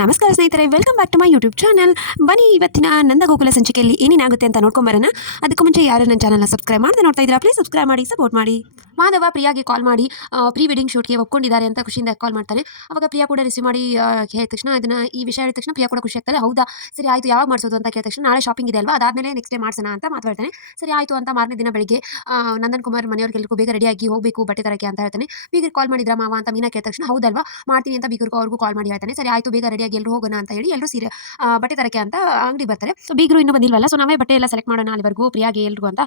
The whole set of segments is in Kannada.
ನಮಸ್ಕಾರ ಸ್ನೇಹಿತರೆ, welcome back to my YouTube channel. ಬನ್ನಿ ಇವತ್ತಿನ ನಂದ ಗೋಕುಲ ಸಂಚಿಕೆಯಲ್ಲಿ ಏನೇನಾಗುತ್ತೆ ಅಂತ ನೋಡ್ಕೊಂಬರೋಣ. ಅದಕ್ಕೂ ಮುಂಚೆ ಯಾರು ನನ್ನ ಚಾನಲ್ನ ಸಬ್ಸ್ಕ್ರೈಬ್ ಮಾಡದೆ ನೋಡ್ತಾ ಇದ್ದೀರಾ, ಪ್ಲೀಸ್ ಸಬ್ಸ್ಕ್ರೈಬ್ ಮಾಡಿ, ಸಪೋರ್ಟ್ ಮಾಡಿ. ಮಾಧವ ಪ್ರಿಯಾಗೆ ಕಾಲ್ ಮಾಡಿ ಪ್ರೀ ವೆಡ್ಡಿಂಗ್ ಶೂಟ್ಗೆ ಒಪ್ಕೊಂಡಿದ್ದಾರೆ ಅಂತ ಖುಷಿಯಿಂದ ಕಾಲ್ ಮಾಡ್ತಾನೆ. ಅವಾಗ ಪ್ರಿಯಾ ಕೂಡ ರಿಸೀವ್ ಮಾಡಿ ಹೇಳಿದ ತಕ್ಷಣ ಇದನ್ನ ಈ ವಿಷಯ ಹೇಳಿದ ತಕ್ಷಣ ಪ್ರಿಯಾ ಕೂಡ ಖುಷಿ ಆಗ್ತಾರೆ. ಹೌದಾ, ಸರಿ ಆಯಿತು, ಯಾವಾಗ ಮಾಡಿಸೋದು ಅಂತ ಕೇಳಿದ ತಕ್ಷಣ ನಾಳೆ ಶಾಪಿಂಗ್ ಇದೆ ಅಲ್ವಾ, ಅದಾದಮೇಲೆ ನೆಕ್ಸ್ಟ್ ಡೇ ಮಾಡ್ಸೋಣ ಅಂತ ಮಾತಾಡ್ತಾನೆ. ಸರಿ ಆಯಿತು ಅಂತ ಮಾರನೇ ದಿನ ಬೆಳಿಗ್ಗೆ ನಂದನ್ ಕುಮಾರ್ ಮನೆಯವ್ರಿಗೆಲ್ಲರಿಗೂ ಬೇಗ ರೆಡಿಯಾಗಿ ಹೋಗಬೇಕು ಬಟ್ಟೆ ತರಕ್ಕೆ ಅಂತ ಹೇಳ್ತಾನೆ. ಬೀಗರ್ ಕಾಲ್ ಮಾಡಿದ್ರ ಮಾವ ಅಂತ ಮೀನಾ ಕೇಳಿದ ತಕ್ಷಣ ಹೌದಲ್ವಾ, ಮಾಡ್ತೀನಿ ಅಂತ ಬೀಗರ್ಗೂ ಅವ್ರಿಗೂ ಕಾಲ್ ಮಾಡಿ ಹೇಳ್ತಾನೆ. ಸರಿ ಆಯಿತು, ಬೇಗ ರೆಡಿಯಾಗಿ ಎಲ್ಲರೂ ಹೋಗೋಣ ಅಂತ ಹೇಳಿ ಎಲ್ಲರೂ ಸೀರೆ ಬಟ್ಟೆ ತರಕ್ಕೆ ಅಂತ ಅಂಗಡಿ ಬರ್ತಾರೆ. ಸೊ ಬೀಗರು ಇನ್ನೂ ಬಂದಿಲ್ವಲ್ಲ, ಸೊ ನಾವೇ ಬಟ್ಟೆ ಎಲ್ಲ ಸೆಲೆಕ್ಟ್ ಮಾಡೋಣ ಅಲ್ಲಿವರೆಗೂ ಪ್ರಿಯಾಗೆ ಎಲ್ರಿಗೂ ಅಂತ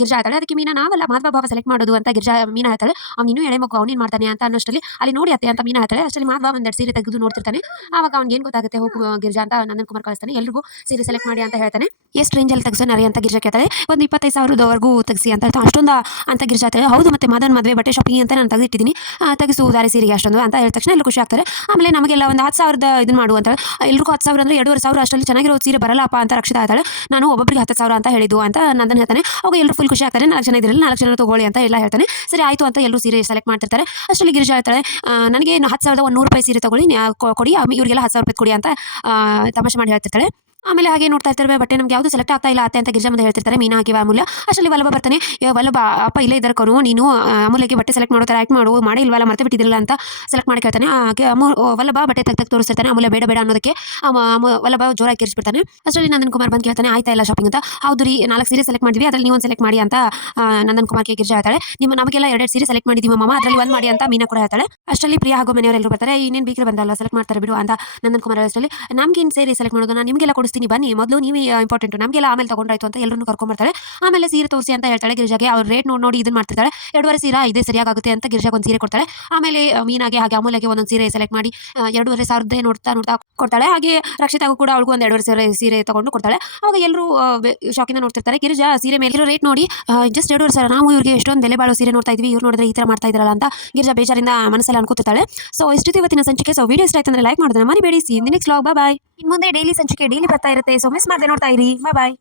ಗಿರ್ಜಾ ಹೇಳ್ತಾಳೆ. ಅದಕ್ಕೆ ಮೀನಾ ನಾವಲ್ಲ ಮಾಧವ ಭಾವ ಸೆಲೆಕ್ಟ್ ಮಾಡೋದು ಅಂತ ಮೀನಾ ಹೇಳ್ತಾಳೆ. ಅವ್ನು ಎಳೆ ಮಗು, ಅವ್ನೇನು ಮಾಡ್ತಾನೆ ಅಂತ ಅನ್ನೋಷ್ಟರಲ್ಲಿ ಅಲ್ಲಿ ನೋಡಿ ಅತ್ತೆ ಅಂತ ಮೀನಾ ಹೇಳ್ತಾಳೆ. ಅಷ್ಟರಲ್ಲಿ ಮಾಧವ ಒಂದೆರಡು ಸೀರೆ ತೆಗೆದು ನೋಡ್ತಿರ್ತಾನೆ. ಆವಾಗ ಅವ್ನಿಗೆ ಏನು ಗೊತ್ತಾಗುತ್ತೆ, ಹೋಗು ಗಿರ್ಜಾ ಅಂತ ನಂದನ್ ಕುಮಾರ್ ಕಳಿಸ್ತಾನೆ. ಎಲ್ರಿಗೂ ಸೀರೆ ಸೆಲೆಕ್ಟ್ ಮಾಡಿ ಅಂತ ಹೇಳ್ತಾನೆ. ಎಷ್ಟು ರೇಂಜಲ್ಲಿ ತೆಗೆಸೋಣರಿ ಅಂತ ಗಿರ್ಜಾ ಕೇಳ್ತಾಳೆ. ಒಂದು 25,000ವರೆಗೂ ತೆಗಿಸಿ ಅಂತ ಹೇಳ್ತಾ. ಅಷ್ಟೊಂದು ಅಂತ ಗಿರ್ಜಾ ಹೇಳ್ತಾಳೆ. ಹೌದು, ಮತ್ತೆ ಮದನ್ ಮದುವೆ ಬಟ್ಟೆ ಶಾಪಿಂಗ್ ಅಂತ ನಾನು ತೆಗೆದಿಟ್ಟಿದ್ದೀನಿ, ತೆಗೆಸು ದಾರಿ ಸೀರೆಗೆ ಅಷ್ಟೊಂದು ಅಂತ ಹೇಳಿದ ತಕ್ಷಣ ಎಲ್ಲರೂ ಖುಷಿ ಆಗ್ತಾರೆ. ಆಮೇಲೆ ನಮಗೆಲ್ಲ ಒಂದು 10,000 ಇದನ್ನು ಮಾಡು ಅಂತ ಎಲ್ರಿಗೂ 10,000 ಅಂದರೆ 2,500 ಅಷ್ಟರಲ್ಲಿ ಚೆನ್ನಾಗಿರೋ ಸೀರೆ ಬರಲ್ಲಪ್ಪ ಅಂತ ರಕ್ಷಿತಾ ಹೇಳ್ತಾಳೆ. ನಾನು ಒಬ್ಬೊಬ್ಬರಿಗೆ 10,000 ಅಂತ ಹೇಳಿದ್ದು ಅಂತ ನಂದನ್ ಹೇಳ್ತಾನೆ. ಅವಾಗ ಎಲ್ಲರೂ ಫುಲ್ ಖುಷಿ ಆಗ್ತಾರೆ. 4 ಜನ ಇದರಲ್ಲಿ 4 ಜನ ತಗೊಳ್ಳಿ ಅಂತ ಎಲ್ಲ ಹೇಳ್ತಾನೆ. ಸರಿ ಆಯಿತು ಅಂತ ಎಲ್ಲರೂ ಸೀರೆ ಸೆಲೆಕ್ಟ್ ಮಾಡ್ತಿರ್ತಾರೆ. ಅಷ್ಟರಲ್ಲಿ ಗಿರಿಜಾ ಹೇಳ್ತಾಳೆ, ನನಗೆ 10,100 ಸೀರೆ ತಗೊಳ್ಳಿ ಕೊಡಿ, ಇವರಿಗೆಲ್ಲ 10,000 ಕೊಡಿ ಅಂತ ತಮಾಷೆ ಮಾಡಿ ಹೇಳ್ತಿರ್ತಾಳೆ. ಆಮೇಲೆ ಹಾಗೆ ನೋಡ್ತಾ ಇರ್ತಾರೆ, ಬಟ್ಟೆ ನಮ್ಗೆ ಯಾವುದು ಸೆಲೆಕ್ಟ್ ಆಗ್ತಾ ಇಲ್ಲ ಅತ್ತೆ ಅಂತ ಗಿರ್ಜಾ ಮುಂದೆ ಹೇಳ್ತಿರ್ತಾರೆ. ಮೀನಾ ಹಾಗೆ ಅಮೂಲ್ಯ. ಅಷ್ಟರಲ್ಲಿ ವಲ್ಲಭ ಬರ್ತಾನೆ. ವಲ್ಲಭ ಅಪ್ಪ ಇಲ್ಲೇ ಇದ್ದಾರೆ ಕಣು, ನೀನು ಅಮೂಲ್ಯಗೆ ಬಟ್ಟೆ ಸೆಲೆಕ್ಟ್ ಮಾಡೋ ಥರ ಆ್ಯಕ್ಟ್ ಮಾಡೇ ಇಲ್ವಲ್ಲ, ಮರ್ತೆ ಬಿಟ್ಟಿದ್ದಿಲ್ಲ ಅಂತ ಸೆಲೆಕ್ಟ್ ಮಾಡಿ ಕೇಳ್ತಾನೆ. ಹಾಗೆ ವಲ್ಲಭ ಬಟ್ಟೆ ತೆಗೆದು ತೋರಿಸ್ತಿರ್ತಾನೆ. ಅಮೂಲ್ಯ ಬೇಡ ಬೇಡ ಅನ್ನೋದಕ್ಕೆ ವಲ್ಲಭ ಜೋರಾಗಿ ಕಿರಿಸ್ಬಿಡ್ತಾನೆ. ಅಷ್ಟರಲ್ಲಿ ನಂದನ್ ಕುಮಾರ್ ಬಂದು ಕೇಳ್ತಾನೆ, ಆಯ್ತಾ ಇಲ್ಲ ಶಾಪಿಂಗ್ ಅಂತ. ಹೌದು ರೀ, 4 ಸೀರೆ ಸೆಲೆಕ್ಟ್ ಮಾಡಿದ್ವಿ, ಅದರಲ್ಲಿ ನೀವು ಒಂದು ಸೆಲೆಕ್ಟ್ ಮಾಡಿ ಅಂತ ನಂದನ್ ಕುಮಾರ್ಗೆ ಗಿರ್ಜಾ ಹೇಳ್ತಾಳೆ. ನಮಗೆಲ್ಲ 2 ಸೀರೆ ಸೆಲೆಕ್ಟ್ ಮಾಡಿದ್ದೀವಿ ಮಾಮ, ಅದರಲ್ಲಿ ಒಂದು ಮಾಡಿ ಅಂತ ಮೀನಾ ಕೂಡ ಹೇಳ್ತಾಳೆ. ಅಷ್ಟರಲ್ಲಿ ಪ್ರಿಯಾ ಹಾಗೂ ಮನೆಯವರೆಲ್ಲರೂ ಬರ್ತಾರೆ. ಇನ್ನೇನು ಬೀಗರು ಬಂದಲ್ಲ, ಸೆಲೆಕ್ಟ್ ಮಾಡ್ತಾರೆ ಬಿಡು ಅಂತ ನಂದನ್ ಕುಮಾರ್ ಅಷ್ಟರಲ್ಲಿ ನಮ್ಗೇನು ಸೀರೆ ಸೆಲೆಕ್ಟ್ ಮಾಡೋದು, ನಾನು ನಿಮಗೆಲ್ಲ ಕೊಡಿಸ್ತೀನಿ ಬನ್ನಿ, ಮೊದಲು ನೀವೇ ಇಂಪಾರ್ಟೆಂಟ್, ನಮಗೆಲ್ಲ ಆಮೇಲೆ ತಗೊಂಡಾಯ್ತು ಅಂತ ಎಲ್ಲರೂ ಕರ್ಕೊಂಡ್ಬರ್ತಾರೆ. ಆಮೇಲೆ ಸೀರೆ ತೋರಿಸಿ ಅಂತ ಹೇಳ್ತಾಳೆ ಗಿರಿಜಾಗೆ. ಅವ್ರು ರೇಟ್ ನೋಡಿ ಇದನ್ನ ಮಾಡ್ತಿರ್ತಾಳೆ. 2.5 ಸೀರೆ ಇದೇ ಸರಿಯಾಗುತ್ತೆ ಅಂತ ಗಿರಿಜಾಗೆ ಒಂದು ಸೀರೆ ಕೊಡ್ತಾಳೆ. ಆಮೇಲೆ ಮೀನಾಗೆ ಹಾಗೆ ಅಮೂಲ್ಯಗೆ ಒಂದೊಂದು ಸೀರೆ ಸೆಲೆಕ್ಟ್ ಮಾಡಿ 2,500 ನೋಡ್ತಾ ಕೊಡ್ತಾಳೆ. ಹಾಗೆ ರಕ್ಷಿತಾಗೂ ಕೂಡ ಅವಳಿಗೂ ಒಂದು 2.5 ಸೀರೆ ತಗೊಂಡು ಕೊಡ್ತಾಳೆ. ಅವಾಗ ಎಲ್ಲರೂ ಶಾಕಿಂದ ನೋಡ್ತಿರ್ತಾರೆ. ಗಿರಿಜಾ ಸೀರೆ ಮೇಲೆ ರೇಟ್ ನೋಡಿ ಜಸ್ಟ್ 2,500, ನಾವು ಇವ್ರಿಗೆ ಎಷ್ಟೊಂದು ಬೆಲೆ ಬಾಳೋ ಸೀರೆ ನೋಡ್ತಾ ಇದ್ವಿ, ಇವ್ರು ನೋಡಿದ್ರೆ ಈ ಥರ ಮಾಡ್ತಾ ಇದ್ರಲ್ಲ ಅಂತ ಗಿರಿಜಾ ಬೇಜಾರಿಂದ ಮನಸ್ಸಲ್ಲಿ ಅನ್ಕೋತಿರ್ತಾಳೆ. ಸೊ ಇಷ್ಟು ಇವತ್ತಿನ ಸಂಚಿಕೆ. ಸೊ ವಿಡಿಯೋ ಇಷ್ಟ ಆಯ್ತು ಅಂದ್ರೆ ಲೈಕ್ ಮಾಡೋದನ್ನ ಮರಿಬೇಡಿ. See in the next vlog. Bye. ಇನ್ನು ಮುಂದೆ ಡೈಲಿ ಸಂಚಿಕೆ ಡೈಲಿ ಬರ್ತಾ ಇರುತ್ತೆ, ಸೊ ಮಿಸ್ ಮಾಡದೆ ನೋಡ್ತಾ ಇರಿ. ಬಾಯ್.